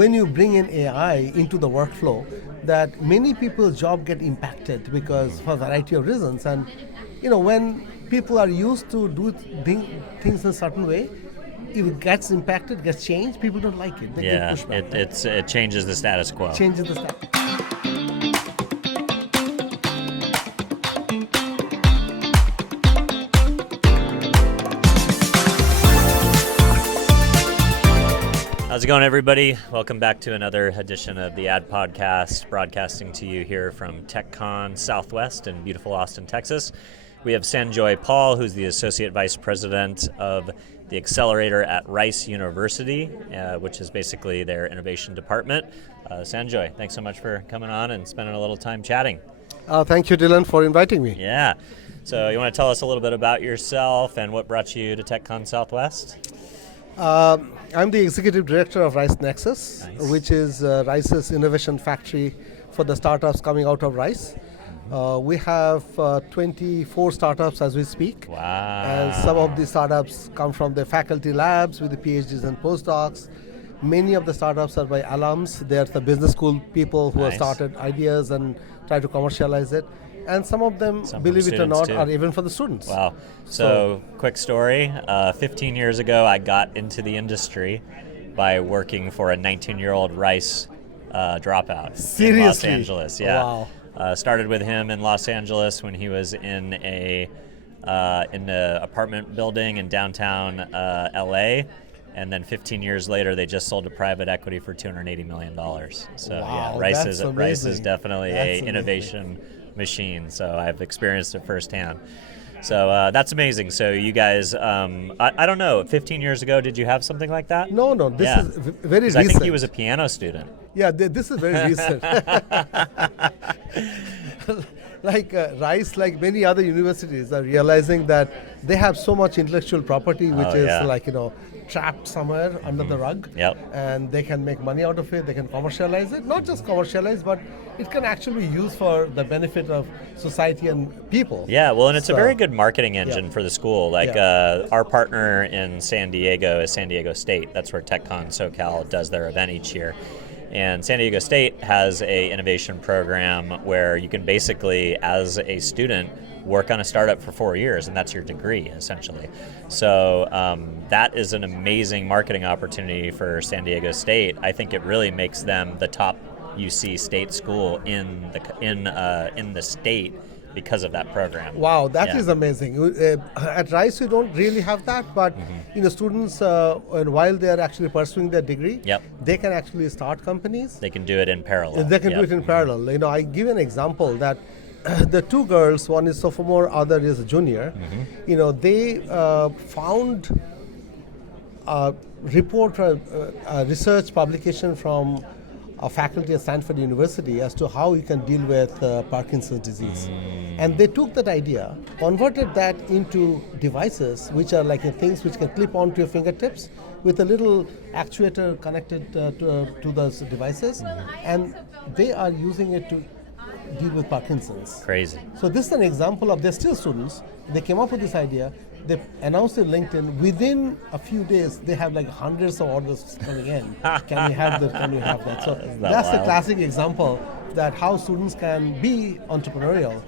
when you bring in AI into the workflow, that many people's job get impacted because for a variety of reasons. And when people are used to do things in a certain way, if it gets impacted, gets changed, people don't like it. They get pushback. It changes the status quo. Changes the status. How's it going, everybody? Welcome back to another edition of the Ad Podcast, broadcasting to you here from TechCon Southwest in beautiful Austin, Texas. We have Sanjoy Paul, who's the Associate Vice President of the Accelerator at Rice University, which is basically their innovation department. Sanjoy, thanks so much for coming on and spending a little time chatting. Thank you, Dylan, for inviting me. Yeah. So you want to tell us a little bit about yourself and what brought you to TechCon Southwest? I'm the Executive Director of Rice Nexus, which is Rice's innovation factory for the startups coming out of Rice. We have 24 startups as we speak. Wow. And some of the startups come from the faculty labs with the PhDs and postdocs. Many of the startups are by alums. They're the business school people who have started ideas and try to commercialize it. And some of them, believe it or not, are even for the students. Wow. So quick story. 15 years ago, I got into the industry by working for a 19-year-old Rice dropout in Los Angeles. Yeah. Wow. Started with him in Los Angeles when he was in an apartment building in downtown LA. And then 15 years later, they just sold to private equity for $280 million. So wow, yeah, Rice is definitely an innovation machine. So I've experienced it firsthand. So that's amazing. So you guys, I don't know, 15 years ago, did you have something like that? No, this is very recent. I think he was a piano student. Yeah, this is very recent. Rice, like many other universities, are realizing that they have so much intellectual property, which is trapped somewhere under the rug. Yep. And they can make money out of it. They can commercialize it. Not just commercialize, but it can actually be used for the benefit of society and people. Yeah, well, and it's a very good marketing engine for the school. Our partner in San Diego is San Diego State. That's where TechCon SoCal does their event each year. And San Diego State has a innovation program where you can basically, as a student, work on a startup for 4 years, and that's your degree, essentially. So that is an amazing marketing opportunity for San Diego State. I think it really makes them the top UC state school in the state because of that program. Wow, that is amazing. At Rice, we don't really have that, but students, while they are actually pursuing their degree, they can actually start companies. They can do it in parallel. They can do it in parallel. I give an example that the two girls, one is sophomore, other is a junior. They found a report, a research publication from a faculty at Stanford University as to how you can deal with Parkinson's disease. And they took that idea, converted that into devices, which are like things which can clip onto your fingertips with a little actuator connected to those devices. And they are using it to deal with Parkinson's. Crazy. So this is an example of, they're still students, they came up with this idea, they announced it on LinkedIn. Within a few days, they have like hundreds of orders coming in. Can we have that? Can we have that? So that's the classic example that how students can be entrepreneurial.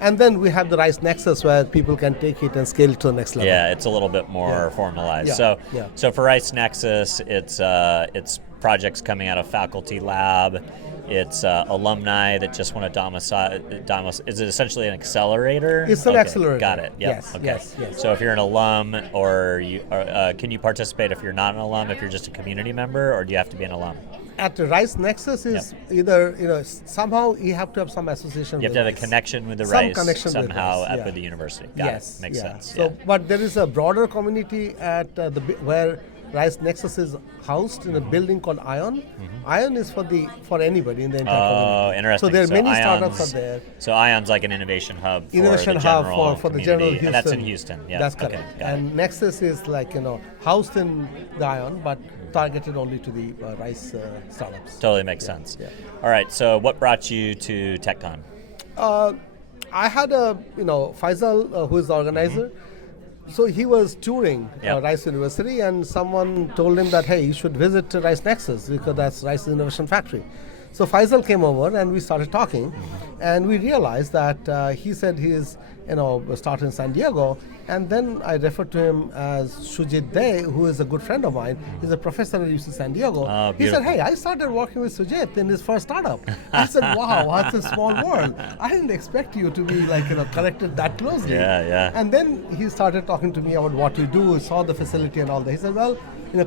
And then we have the Rice Nexus where people can take it and scale it to the next level. Yeah, it's a little bit more formalized. So for Rice Nexus, it's projects coming out of faculty lab. It's alumni that just want to domicile. Is it essentially an accelerator? It's an accelerator. Got it. Yep. Yes, okay. yes. So if you're an alum, or can you participate if you're not an alum, if you're just a community member, or do you have to be an alum? At the Rice Nexus is either, somehow you have to have some association with You have to have Rice. a connection with the Some Rice connection somehow with Rice, with the university. Got it. Makes sense. So, but there is a broader community at where Rice Nexus is housed in a building called ION. ION is for anybody in the entire community. Oh, interesting. So there are many startups ION's, are there. So ION's like an innovation hub for Innovation the hub general for the community. general Houston. And that's in Houston. Yeah. That's correct. Okay, got and it. Nexus is housed in the ION, but targeted only to the Rice startups. Totally makes sense. Yeah. All right. So what brought you to TechCon? I had Faisal, who is the organizer. So he was touring Yep. Rice University, and someone told him that, hey, you should visit Rice Nexus because that's Rice Innovation Factory. So Faisal came over and we started talking, and we realized that he said he is, started in San Diego, and then I referred to him as Sujit Dey, who is a good friend of mine. He's a professor at UC San Diego. Oh, he said, hey, I started working with Sujit in his first startup. I said, wow, that's a small world. I didn't expect you to be connected that closely. Yeah. And then he started talking to me about what you do, saw the facility and all that. He said, well,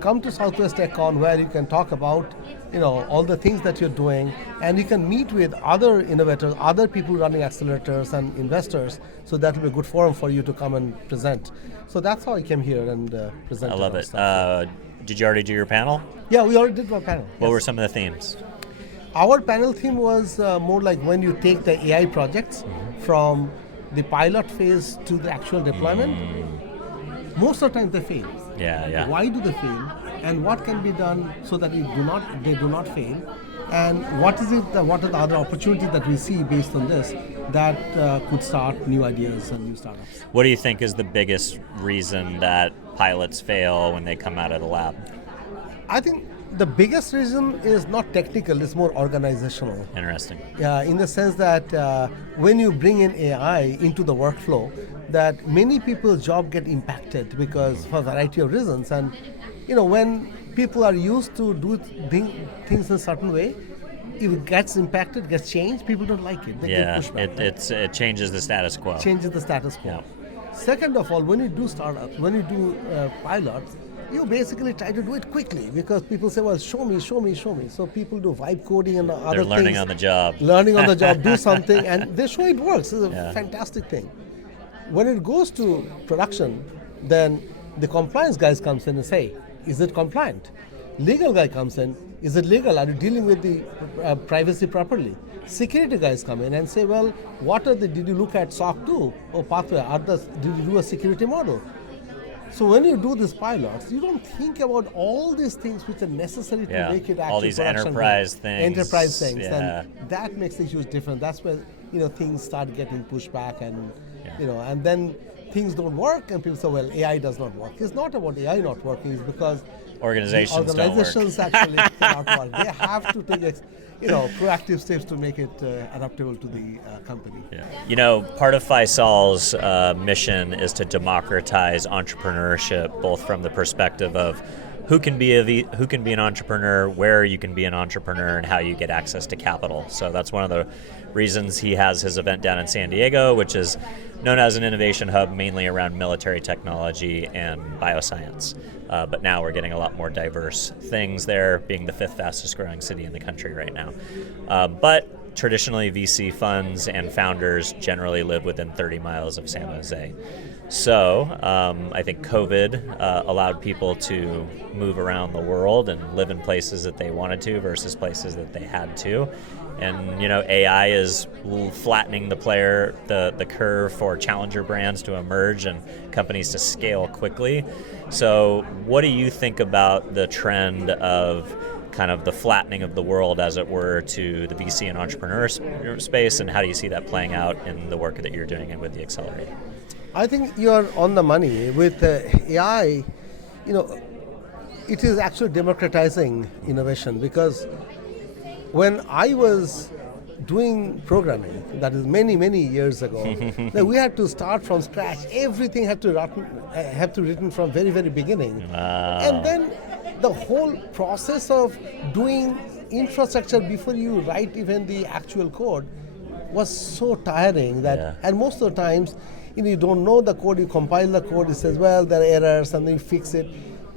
come to Southwest TechCon where you can talk about all the things that you're doing, and you can meet with other innovators, other people running accelerators and investors, so that will be a good forum for you to come and present. So that's how I came here and presented. I love it. Did you already do your panel? Yeah, we already did our panel. What were some of the themes? Our panel theme was more like when you take the AI projects from the pilot phase to the actual deployment, most of the time they fail. Yeah. Why do they fail? And what can be done so that they do not fail? And what are the other opportunities that we see based on this that could start new ideas and new startups? What do you think is the biggest reason that pilots fail when they come out of the lab? I think the biggest reason is not technical, it's more organizational. Interesting. In the sense that when you bring in AI into the workflow, that many people's job get impacted because for a variety of reasons. And when people are used to do things in a certain way, if it gets impacted, gets changed, people don't like it. They get pushed back. It changes the status quo. Changes the status quo. Yeah. Second of all, when you do startups, when you do pilots, you basically try to do it quickly because people say, well, show me. So people do vibe coding and other things. They're learning on the job. Learning on the job, do something, and they show it works. It's a fantastic thing. When it goes to production, then the compliance guys comes in and say, is it compliant? Legal guy comes in, is it legal? Are you dealing with the privacy properly? Security guys come in and say, well, did you look at SOC 2 or pathway? Did you do a security model? So when you do these pilots, you don't think about all these things which are necessary to make it actually all these enterprise things. And that makes a huge difference. That's where things start getting pushed back, and and then things don't work, and people say, well, AI does not work. It's not about AI not working, it's because organizations actually cannot work. They have to take proactive steps to make it adaptable to the company. Yeah. Part of FIEEE's mission is to democratize entrepreneurship, both from the perspective of who can be an entrepreneur, where you can be an entrepreneur, and how you get access to capital. So that's one of the reasons he has his event down in San Diego, which is known as an innovation hub, mainly around military technology and bioscience. But now we're getting a lot more diverse things there, being the 5th fastest growing city in the country right now. But traditionally, VC funds and founders generally live within 30 miles of San Jose. So I think COVID allowed people to move around the world and live in places that they wanted to versus places that they had to. And AI is flattening the curve for challenger brands to emerge and companies to scale quickly. So what do you think about the trend of kind of the flattening of the world, as it were, to the VC and entrepreneur space, and how do you see that playing out in the work that you're doing and with the accelerator? I think you're on the money. With AI, it is actually democratizing innovation, because when I was doing programming, that is many, many years ago, we had to start from scratch. Everything had to written from very, very beginning. And then the whole process of doing infrastructure before you write even the actual code was so tiring that, and most of the times, you don't know the code, you compile the code, it says, well, there are errors, and then you fix it.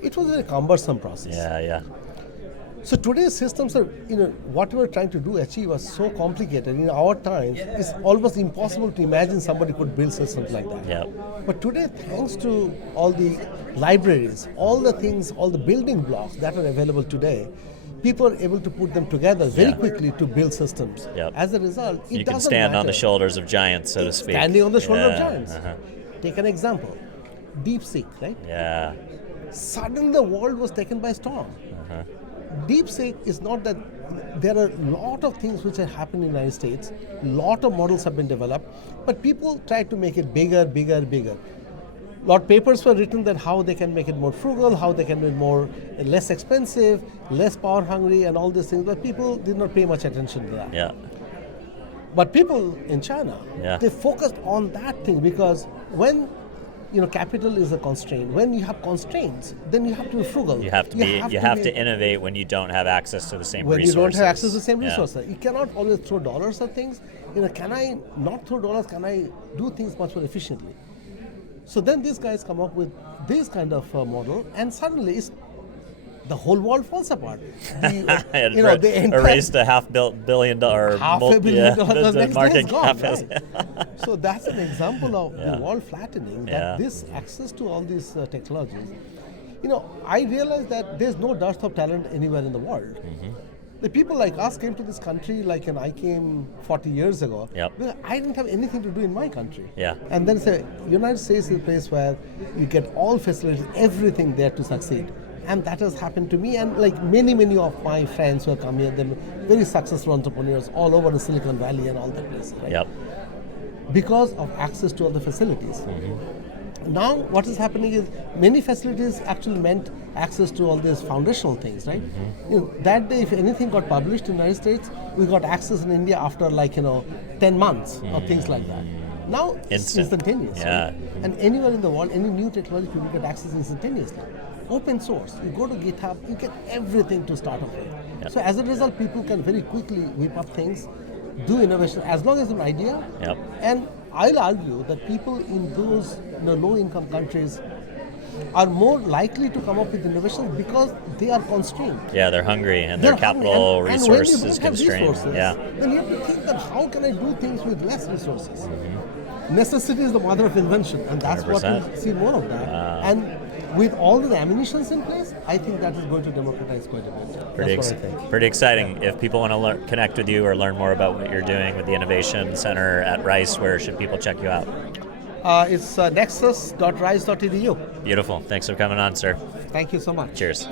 It was a very cumbersome process. So today's systems are, what we're trying to achieve was so complicated. In our times, it's almost impossible to imagine somebody could build systems like that. But today, thanks to all the libraries, all the things, all the building blocks that are available today, people are able to put them together very quickly to build systems. As a result, you can stand on the shoulders of giants, so to speak. Standing on the shoulder of giants. Take an example. DeepSeek, right? Suddenly the world was taken by storm. DeepSeek is not that. There are a lot of things which have happened in the United States. A lot of models have been developed, but people try to make it bigger. A lot of papers were written that how they can make it more frugal, how they can make it less expensive, less power hungry, and all these things. But people did not pay much attention to that. Yeah. But people in China, Yeah. they focused on that thing because when capital is a constraint. When you have constraints, then you have to be frugal. You have to innovate when you don't have access to the same when resources. you don't have access to the same Yeah. resources. You cannot always throw dollars at things. Can I not throw dollars? Can I do things much more efficiently? So then these guys come up with this kind of model, and suddenly the whole world falls apart. They erased a $500 million $500 million the next market day is gone, cap. right? So that's an example of Yeah. the world flattening, that Yeah. this access to all these technologies. I realized that there's no dearth of talent anywhere in the world. The people like us came to this country and I came 40 years ago. Yep. Because I didn't have anything to do in my country. Yeah. And then United States is a place where you get all facilities, everything there to succeed. And that has happened to me and many of my friends who have come here, they're very successful entrepreneurs all over the Silicon Valley and all that places, right? Yep. Because of access to all the facilities. Now what is happening is many facilities actually meant access to all these foundational things, right? That day if anything got published in the United States, we got access in India after 10 months or things like that. Now it's instantaneous. Yeah. Right? And anywhere in the world, any new technology, people get access instantaneously. Open source, you go to GitHub, you get everything to start off with. Yep. So as a result, people can very quickly whip up things, do innovation, as long as an idea. Yep. And I'll argue that people in those low-income countries are more likely to come up with innovations because they are constrained. Yeah, they're hungry and They're their capital hungry, resource and when you is don't have constrained. resources, Yeah. then you have to think that how can I do things with less resources? Necessity is the mother of invention, and that's 100%. what we see more of that. And with all the ammunitions in place, I think that is going to democratize quite a bit. That's what I think. Pretty exciting. If people want to connect with you or learn more about what you're doing with the Innovation Center at Rice, where should people check you out? It's nexus.rice.edu. Beautiful. Thanks for coming on, sir. Thank you so much. Cheers.